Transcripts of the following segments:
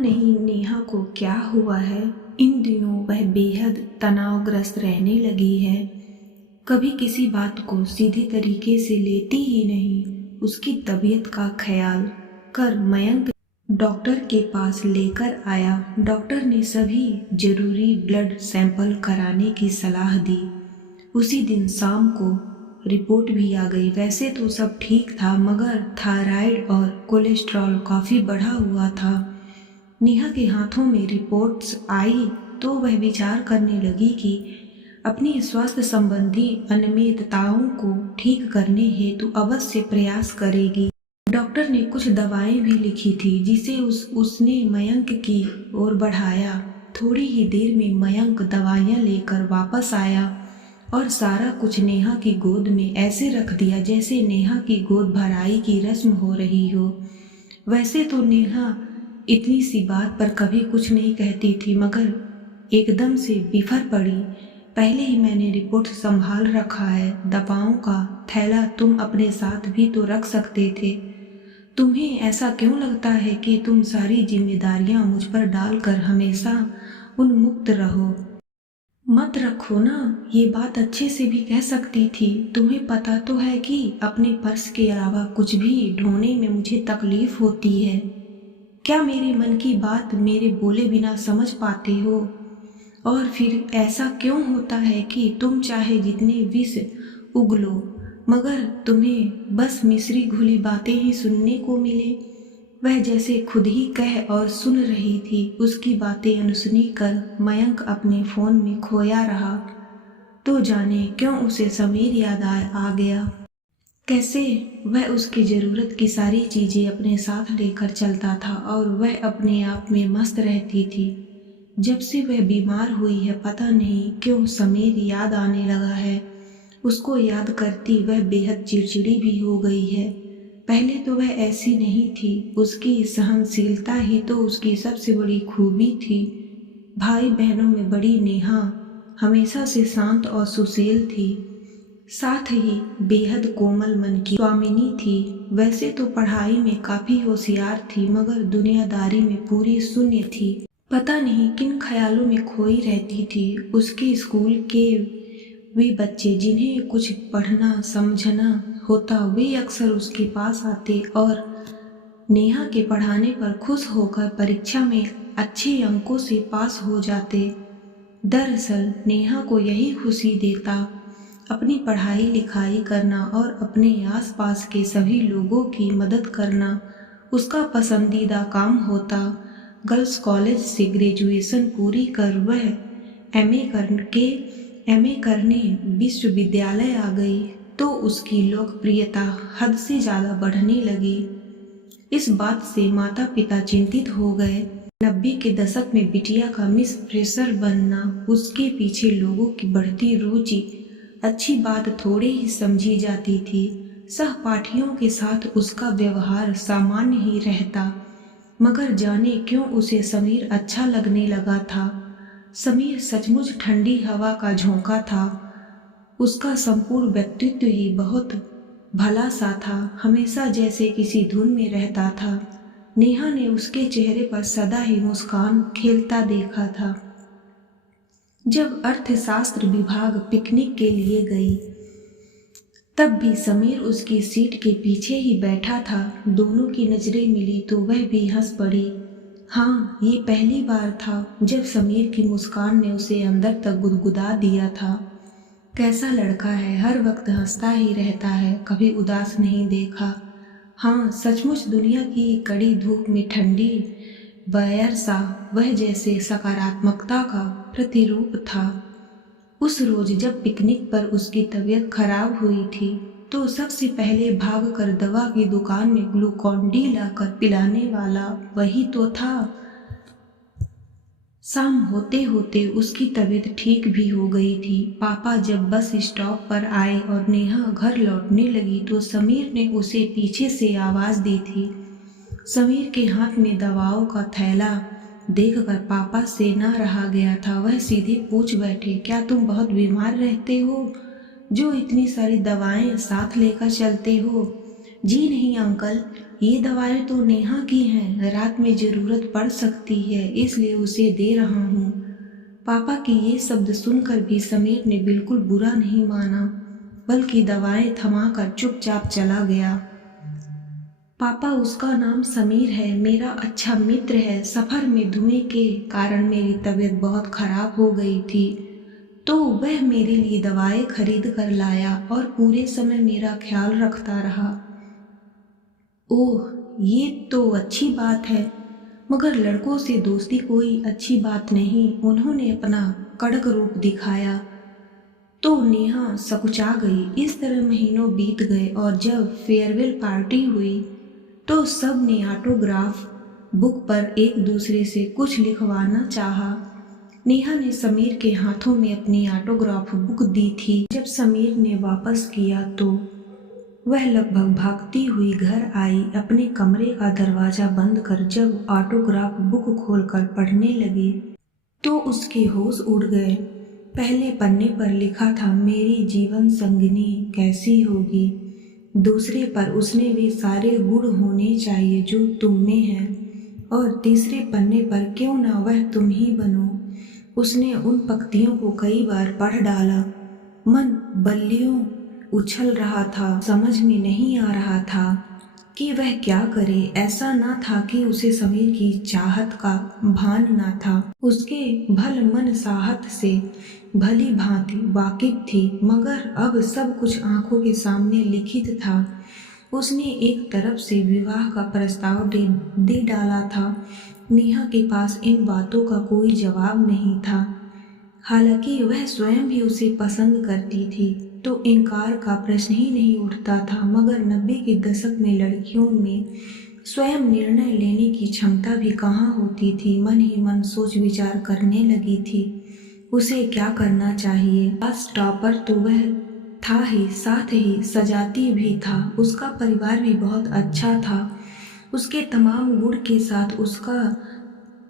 नहीं नेहा को क्या हुआ है। इन दिनों वह बेहद तनावग्रस्त रहने लगी है। कभी किसी बात को सीधी तरीके से लेती ही नहीं। उसकी तबीयत का ख्याल कर मयंक डॉक्टर के पास लेकर आया। डॉक्टर ने सभी जरूरी ब्लड सैंपल कराने की सलाह दी। उसी दिन शाम को रिपोर्ट भी आ गई। वैसे तो सब ठीक था, मगर थायराइड और कोलेस्ट्रॉल काफ़ी बढ़ा हुआ था। नेहा के हाथों में रिपोर्ट्स आई तो वह विचार करने लगी कि अपनी स्वास्थ्य संबंधी अनियमितताओं को ठीक करने हेतु अवश्य प्रयास करेगी। डॉक्टर ने कुछ दवाएं भी लिखी थी जिसे उसने मयंक की ओर बढ़ाया। थोड़ी ही देर में मयंक दवाइयां लेकर वापस आया और सारा कुछ नेहा की गोद में ऐसे रख दिया जैसे नेहा की गोद भराई की रस्म हो रही हो। वैसे तो नेहा इतनी सी बात पर कभी कुछ नहीं कहती थी, मगर एकदम से बिफर पड़ी। पहले ही मैंने रिपोर्ट संभाल रखा है, दवाओं का थैला तुम अपने साथ भी तो रख सकते थे। तुम्हें ऐसा क्यों लगता है कि तुम सारी जिम्मेदारियां मुझ पर डालकर हमेशा उन्मुक्त रहो? मत रखो ना, ये बात अच्छे से भी कह सकती थी। तुम्हें पता तो है कि अपने पर्स के अलावा कुछ भी ढोने में मुझे तकलीफ होती है। क्या मेरे मन की बात मेरे बोले बिना समझ पाते हो? और फिर ऐसा क्यों होता है कि तुम चाहे जितने विष उगलो, मगर तुम्हें बस मिश्री घुली बातें ही सुनने को मिले? वह जैसे खुद ही कह और सुन रही थी। उसकी बातें अनसुनी कर मयंक अपने फोन में खोया रहा। तो जाने क्यों उसे समीर याद आ गया। कैसे वह उसकी ज़रूरत की सारी चीज़ें अपने साथ लेकर चलता था और वह अपने आप में मस्त रहती थी। जब से वह बीमार हुई है पता नहीं क्यों समीर याद आने लगा है। उसको याद करती वह बेहद चिड़चिड़ी भी हो गई है। पहले तो वह ऐसी नहीं थी। उसकी सहनशीलता ही तो उसकी सबसे बड़ी खूबी थी। भाई बहनों में बड़ी नेहा हमेशा से शांत और सुशील थी, साथ ही बेहद कोमल मन की स्वामिनी थी। वैसे तो पढ़ाई में काफ़ी होशियार थी, मगर दुनियादारी में पूरी शून्य थी। पता नहीं किन ख्यालों में खोई रहती थी। उसके स्कूल के वे बच्चे जिन्हें कुछ पढ़ना समझना होता वे अक्सर उसके पास आते और नेहा के पढ़ाने पर खुश होकर परीक्षा में अच्छे अंकों से पास हो जाते। दरअसल नेहा को यही खुशी देता। अपनी पढ़ाई लिखाई करना और अपने आसपास के सभी लोगों की मदद करना उसका पसंदीदा काम होता। गर्ल्स कॉलेज से ग्रेजुएशन पूरी कर वह एमए करने विश्वविद्यालय आ गई तो उसकी लोकप्रियता हद से ज़्यादा बढ़ने लगी। इस बात से माता पिता चिंतित हो गए। 90 के दशक में बिटिया का मिस फ्रेशर बनना, उसके पीछे लोगों की बढ़ती रुचि अच्छी बात थोड़े ही समझी जाती थी। सहपाठियों के साथ उसका व्यवहार सामान्य ही रहता, मगर जाने क्यों उसे समीर अच्छा लगने लगा था। समीर सचमुच ठंडी हवा का झोंका था। उसका संपूर्ण व्यक्तित्व ही बहुत भला सा था, हमेशा जैसे किसी धुन में रहता था। नेहा ने उसके चेहरे पर सदा ही मुस्कान खेलता देखा था। जब अर्थशास्त्र विभाग पिकनिक के लिए गई तब भी समीर उसकी सीट के पीछे ही बैठा था। दोनों की नजरें मिली तो वह भी हंस पड़ी। हाँ, ये पहली बार था जब समीर की मुस्कान ने उसे अंदर तक गुदगुदा दिया था। कैसा लड़का है, हर वक्त हंसता ही रहता है, कभी उदास नहीं देखा। हाँ, सचमुच दुनिया की कड़ी धूप में ठंडी बयर सा वह जैसे सकारात्मकता का प्रतिरूप था। उस रोज जब पिकनिक पर उसकी तबीयत खराब हुई थी तो सबसे पहले भागकर दवा की दुकान में ग्लूकॉन-डी लाकर पिलाने वाला वही तो था। शाम होते होते उसकी तबीयत ठीक भी हो गई थी। पापा जब बस स्टॉप पर आए और नेहा घर लौटने लगी तो समीर ने उसे पीछे से आवाज दी थी। समीर के हाथ में दवाओं का थैला देखकर पापा से ना रहा गया था। वह सीधे पूछ बैठे, क्या तुम बहुत बीमार रहते हो जो इतनी सारी दवाएं साथ लेकर चलते हो? जी नहीं अंकल, ये दवाएं तो नेहा की हैं, रात में ज़रूरत पड़ सकती है इसलिए उसे दे रहा हूँ। पापा की ये शब्द सुनकर भी समीर ने बिल्कुल बुरा नहीं माना, बल्कि दवाएं थमाकर चुपचाप चला गया। पापा, उसका नाम समीर है, मेरा अच्छा मित्र है। सफ़र में धुएं के कारण मेरी तबीयत बहुत ख़राब हो गई थी, तो वह मेरे लिए दवाएं खरीद कर लाया और पूरे समय मेरा ख्याल रखता रहा। ओह, ये तो अच्छी बात है, मगर लड़कों से दोस्ती कोई अच्छी बात नहीं। उन्होंने अपना कड़क रूप दिखाया तो नेहा सकुचा गई। इस तरह महीनों बीत गए और जब फेयरवेल पार्टी हुई तो सब ने ऑटोग्राफ बुक पर एक दूसरे से कुछ लिखवाना चाहा। नेहा ने समीर के हाथों में अपनी ऑटोग्राफ बुक दी थी। जब समीर ने वापस किया तो वह लगभग भागती हुई घर आई। अपने कमरे का दरवाज़ा बंद कर जब ऑटोग्राफ बुक खोलकर पढ़ने लगी तो उसके होश उड़ गए। पहले पन्ने पर लिखा था, मेरी जीवन संगिनी कैसी होगी। दूसरे पर उसने वे सारे गुण होने चाहिए जो तुम में हैं, और तीसरे पन्ने पर क्यों ना वह तुम ही बनो। उसने उन पंक्तियों को कई बार पढ़ डाला। मन बल्लियों उछल रहा था। समझ में नहीं आ रहा था कि वह क्या करे। ऐसा ना था कि उसे समीर की चाहत का भान ना था। उसके भल मन साहत से भली भांति वाकिफ थी, मगर अब सब कुछ आंखों के सामने लिखित था। उसने एक तरफ से विवाह का प्रस्ताव दे डाला था। नेहा के पास इन बातों का कोई जवाब नहीं था। हालांकि वह स्वयं भी उसे पसंद करती थी तो इनकार का प्रश्न ही नहीं उठता था, मगर 90 के दशक में लड़कियों में स्वयं निर्णय लेने की क्षमता भी कहाँ होती थी। मन ही मन सोच विचार करने लगी थी उसे क्या करना चाहिए। बस टॉपर तो वह था ही, साथ ही सजाती भी था। उसका परिवार भी बहुत अच्छा था। उसके तमाम गुण के साथ उसका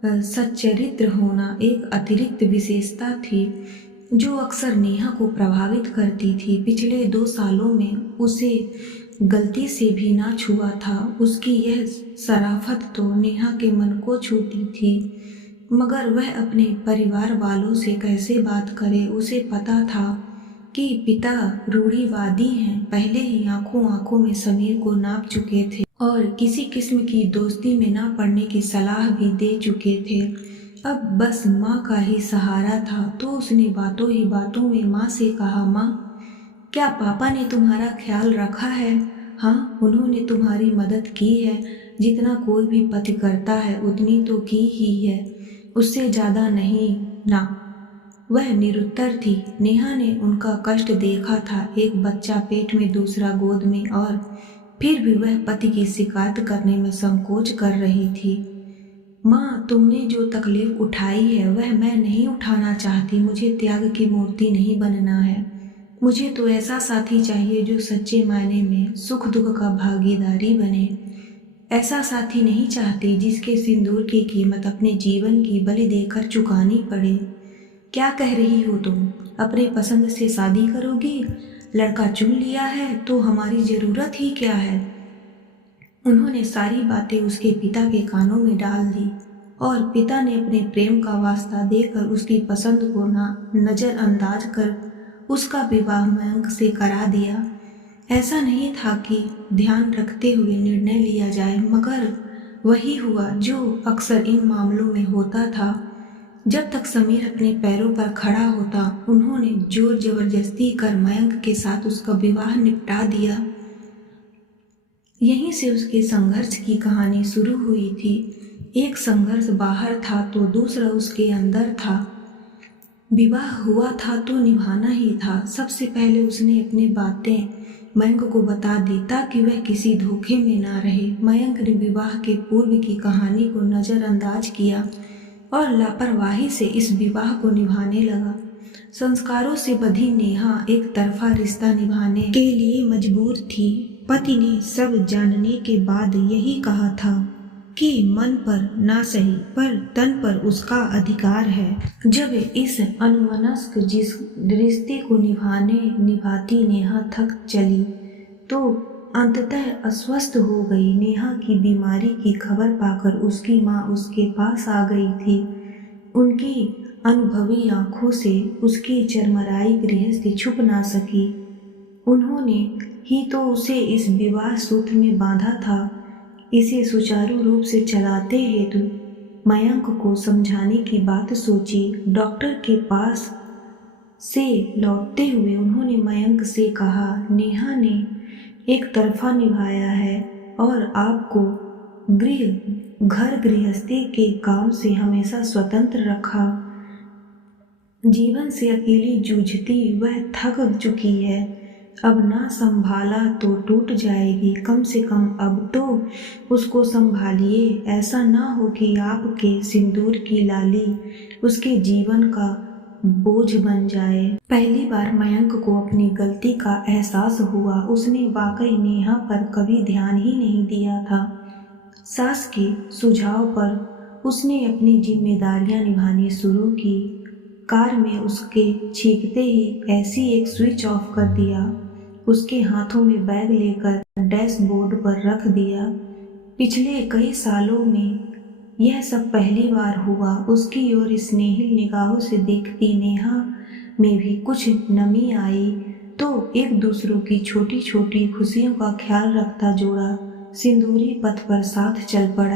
सच्चरित्र होना एक अतिरिक्त विशेषता थी जो अक्सर नेहा को प्रभावित करती थी। पिछले 2 सालों में उसे गलती से भी ना छुआ था। उसकी यह शराफत तो नेहा के मन को छूती थी, मगर वह अपने परिवार वालों से कैसे बात करे। उसे पता था कि पिता रूढ़िवादी हैं, पहले ही आंखों आंखों में समीर को नाप चुके थे और किसी किस्म की दोस्ती में ना पड़ने की सलाह भी दे चुके थे। अब बस माँ का ही सहारा था, तो उसने बातों ही बातों में माँ से कहा, माँ, क्या पापा ने तुम्हारा ख्याल रखा है? हाँ, उन्होंने तुम्हारी मदद की है। जितना कोई भी पति करता है उतनी तो की ही है, उससे ज़्यादा नहीं ना। वह निरुत्तर थी। नेहा ने उनका कष्ट देखा था, एक बच्चा पेट में, दूसरा गोद में, और फिर भी वह पति की शिकायत करने में संकोच कर रही थी। माँ, तुमने जो तकलीफ उठाई है वह मैं नहीं उठाना चाहती। मुझे त्याग की मूर्ति नहीं बनना है। मुझे तो ऐसा साथी चाहिए जो सच्चे मायने में सुख दुख का भागीदारी बने। ऐसा साथी नहीं चाहती जिसके सिंदूर की कीमत अपने जीवन की बलि देकर चुकानी पड़े। क्या कह रही हो तुम? अपने पसंद से शादी करोगी? लड़का चुन लिया है तो हमारी ज़रूरत ही क्या है? उन्होंने सारी बातें उसके पिता के कानों में डाल दी और पिता ने अपने प्रेम का वास्ता देकर उसकी पसंद को नज़रअंदाज कर उसका विवाह मयंक से करा दिया। ऐसा नहीं था कि ध्यान रखते हुए निर्णय लिया जाए, मगर वही हुआ जो अक्सर इन मामलों में होता था। जब तक समीर अपने पैरों पर खड़ा होता, उन्होंने जोर जबरदस्ती कर मयंक के साथ उसका विवाह निपटा दिया। यहीं से उसके संघर्ष की कहानी शुरू हुई थी। एक संघर्ष बाहर था तो दूसरा उसके अंदर था। विवाह हुआ था तो निभाना ही था। सबसे पहले उसने अपनी बातें मयंक को बता दी ताकि वह किसी धोखे में ना रहे। मयंक ने विवाह के पूर्व की कहानी को नज़रअंदाज किया और लापरवाही से इस विवाह को निभाने लगा। संस्कारों से बंधी नेहा एक तरफा रिश्ता निभाने के लिए मजबूर थी। पति ने सब जानने के बाद यही कहा था कि मन पर ना सही पर तन पर उसका अधिकार है। जब इस अनुमनस्क जिस रिश्ते को निभाती नेहा थक चली तो अंततः अस्वस्थ हो गई। नेहा की बीमारी की खबर पाकर उसकी माँ उसके पास आ गई थी। उनकी अनुभवी आंखों से उसकी चरमराई गृहस्थी छुप ना सकी। उन्होंने ही तो उसे इस विवाह सूत्र में बांधा था। इसे सुचारू रूप से चलाते हेतु मयंक को समझाने की बात सोची। डॉक्टर के पास से लौटते हुए उन्होंने मयंक से कहा, नेहा ने एक तरफा निभाया है और आपको घर गृहस्थी के काम से हमेशा स्वतंत्र रखा। जीवन से अकेली जूझती वह थक चुकी है। अब ना संभाला तो टूट जाएगी। कम से कम अब तो उसको संभालिए। ऐसा ना हो कि आपके सिंदूर की लाली उसके जीवन का बोझ बन जाए। पहली बार मयंक को अपनी गलती का एहसास हुआ। उसने वाकई नेहा पर कभी ध्यान ही नहीं दिया था। सास के सुझाव पर उसने अपनी जिम्मेदारियां निभानी शुरू की। कार में उसके छींकते ही ऐसी एक स्विच ऑफ कर दिया। उसके हाथों में बैग लेकर डैशबोर्ड पर रख दिया। पिछले कई सालों में यह सब पहली बार हुआ। उसकी ओर स्नेहिल निगाहों से देखती नेहा में भी कुछ नमी आई तो एक दूसरों की छोटी छोटी खुशियों का ख्याल रखता जोड़ा सिंदूरी पथ पर साथ चल पड़ा।